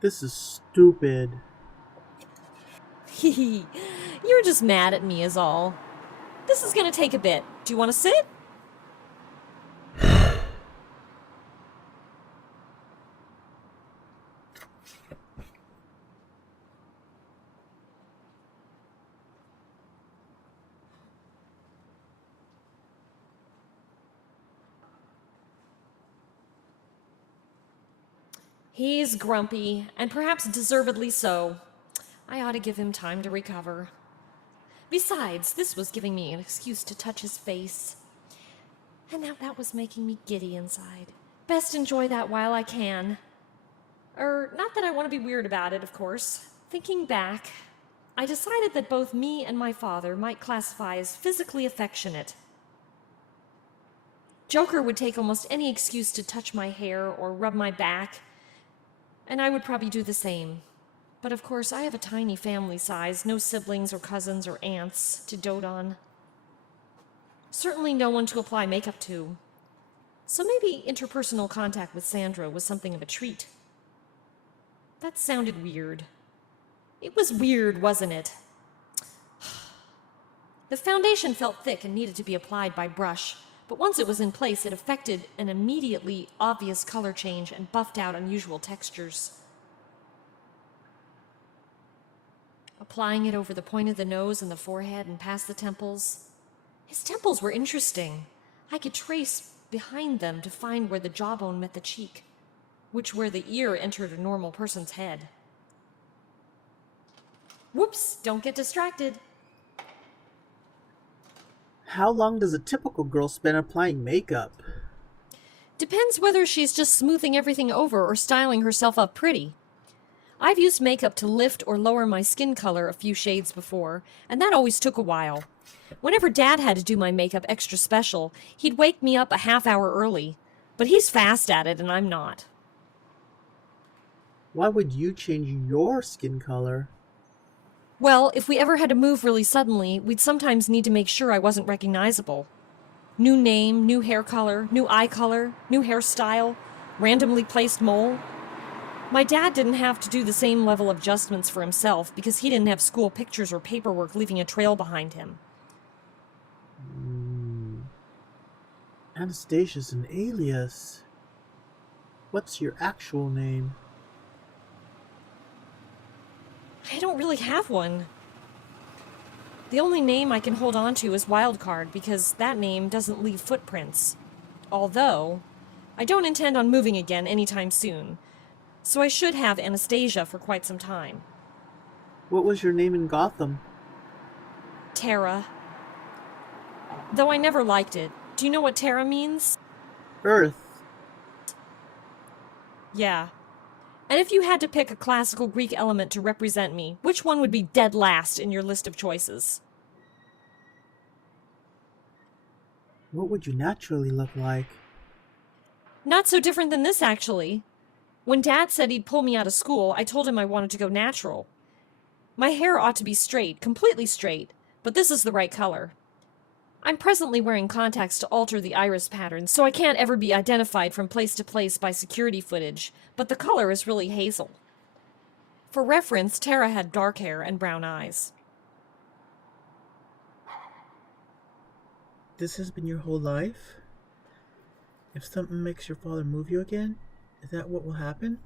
This is stupid. Hee You're just mad at me is all. This is gonna take a bit. Do you want to sit? He's grumpy, and perhaps deservedly so. I ought to give him time to recover. Besides, this was giving me an excuse to touch his face. And now that was making me giddy inside. Best enjoy that while I can. Not that I want to be weird about it, of course. Thinking back, I decided that both me and my father might classify as physically affectionate. Joker would take almost any excuse to touch my hair or rub my back, and I would probably do the same. But of course, I have a tiny family size, no siblings or cousins or aunts to dote on. Certainly no one to apply makeup to. So maybe interpersonal contact with Sandro was something of a treat. That sounded weird. It was weird, wasn't it? The foundation felt thick and needed to be applied by brush, but once it was in place, it effected an immediately obvious color change and buffed out unusual textures. Applying it over the point of the nose and the forehead and past the temples. His temples were interesting. I could trace behind them to find where the jawbone met the cheek, which where the ear entered a normal person's head. Whoops, don't get distracted. How long does a typical girl spend applying makeup? Depends whether she's just smoothing everything over or styling herself up pretty. I've used makeup to lift or lower my skin color a few shades before, and that always took a while. Whenever Dad had to do my makeup extra special, he'd wake me up a half hour early, but he's fast at it and I'm not. Why would you change your skin color? Well, if we ever had to move really suddenly, we'd sometimes need to make sure I wasn't recognizable. New name, new hair color, new eye color, new hairstyle, randomly placed mole. My dad didn't have to do the same level of adjustments for himself because he didn't have school pictures or paperwork leaving a trail behind him. Anastasia's an alias. What's your actual name? I don't really have one. The only name I can hold on to is Wildcard because that name doesn't leave footprints. Although, I don't intend on moving again anytime soon, so I should have Anastasia for quite some time. What was your name in Gotham? Terra. Though I never liked it. Do you know what Terra means? Earth. Yeah. And if you had to pick a classical Greek element to represent me, which one would be dead last in your list of choices? What would you naturally look like? Not so different than this, actually. When Dad said he'd pull me out of school, I told him I wanted to go natural. My hair ought to be straight, completely straight, but this is the right color. I'm presently wearing contacts to alter the iris pattern, so I can't ever be identified from place to place by security footage, but the color is really hazel. For reference, Tara had dark hair and brown eyes. This has been your whole life? If something makes your father move you again, is that what will happen?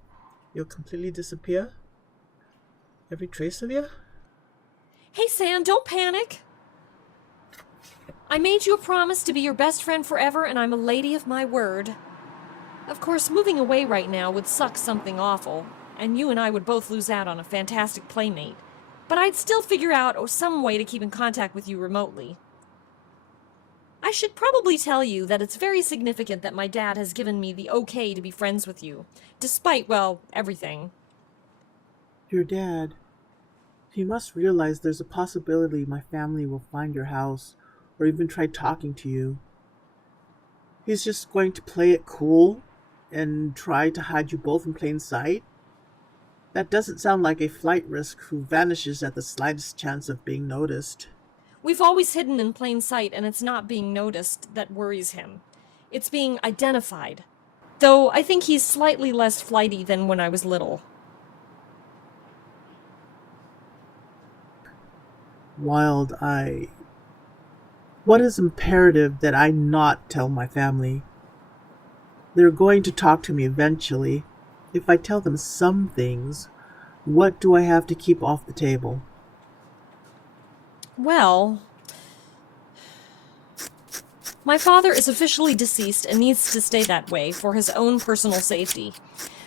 You'll completely disappear? Every trace of you? Hey, Sam, don't panic! I made you a promise to be your best friend forever, and I'm a lady of my word. Of course, moving away right now would suck something awful, and you and I would both lose out on a fantastic playmate. But I'd still figure out some way to keep in contact with you remotely. I should probably tell you that it's very significant that my dad has given me the okay to be friends with you, despite, well, everything. Your dad. He must realize there's a possibility my family will find your house, or even try talking to you. He's just going to play it cool and try to hide you both in plain sight? That doesn't sound like a flight risk who vanishes at the slightest chance of being noticed. We've always hidden in plain sight, and it's not being noticed that worries him. It's being identified. Though I think he's slightly less flighty than when I was little. Wild, What is imperative that I not tell my family? They're going to talk to me eventually. If I tell them some things, what do I have to keep off the table? Well, my father is officially deceased and needs to stay that way for his own personal safety.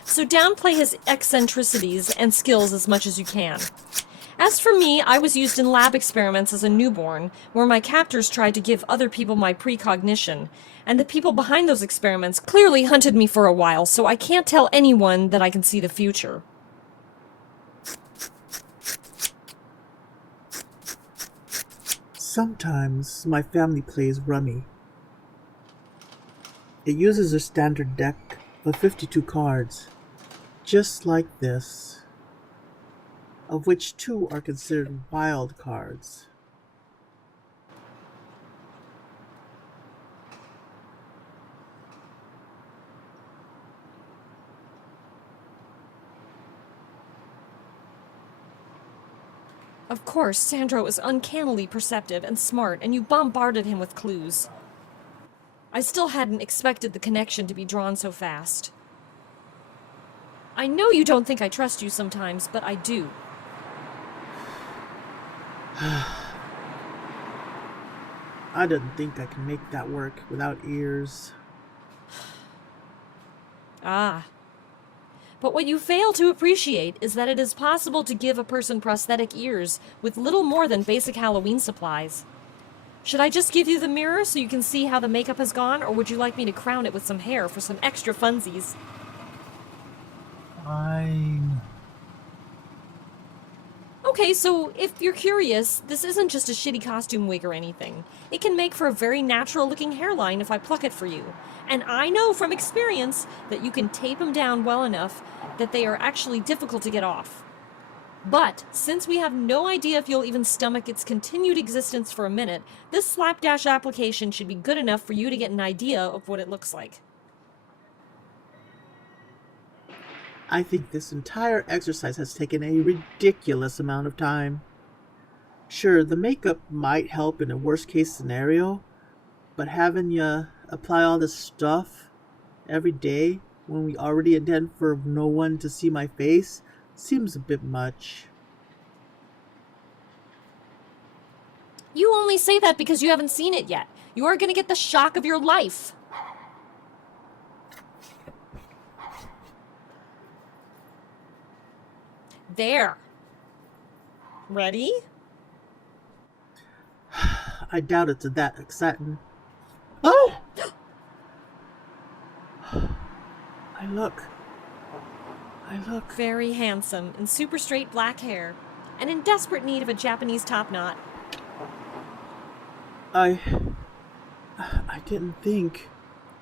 So downplay his eccentricities and skills as much as you can. As for me, I was used in lab experiments as a newborn, where my captors tried to give other people my precognition, and the people behind those experiments clearly hunted me for a while, so I can't tell anyone that I can see the future. Sometimes my family plays rummy. It uses a standard deck of 52 cards, just like this, of which 2 are considered wild cards. Of course, Sandro is uncannily perceptive and smart, and you bombarded him with clues. I still hadn't expected the connection to be drawn so fast. I know you don't think I trust you sometimes, but I do. I didn't think I could make that work without ears. Ah. But what you fail to appreciate is that it is possible to give a person prosthetic ears with little more than basic Halloween supplies. Should I just give you the mirror so you can see how the makeup has gone, or would you like me to crown it with some hair for some extra funsies? Fine. Okay, so if you're curious, this isn't just a shitty costume wig or anything. It can make for a very natural-looking hairline if I pluck it for you. And I know from experience that you can tape them down well enough that they are actually difficult to get off. But since we have no idea if you'll even stomach its continued existence for a minute, this slapdash application should be good enough for you to get an idea of what it looks like. I think this entire exercise has taken a ridiculous amount of time. Sure, the makeup might help in a worst case scenario, but having you apply all this stuff every day when we already intend for no one to see my face seems a bit much. You only say that because you haven't seen it yet. You are going to get the shock of your life. There. Ready? I doubt it's that exciting. Oh! I look. Very handsome, in super straight black hair, and in desperate need of a Japanese top knot. I didn't think.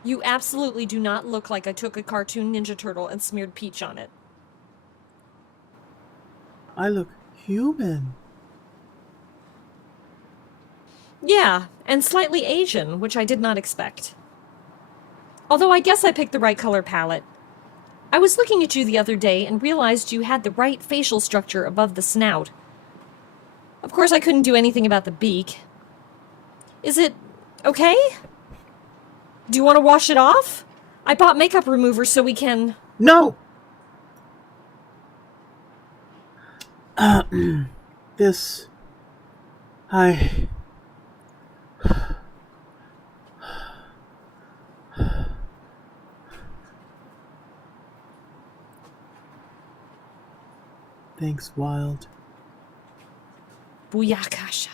You absolutely do not look like I took a cartoon Ninja Turtle and smeared peach on it. I look human. Yeah, and slightly Asian, which I did not expect. Although I guess I picked the right color palette. I was looking at you the other day and realized you had the right facial structure above the snout. Of course, I couldn't do anything about the beak. Is it okay? Do you want to wash it off? I bought makeup remover so we can... No! This... I... Thanks, Wild. Booyakasha.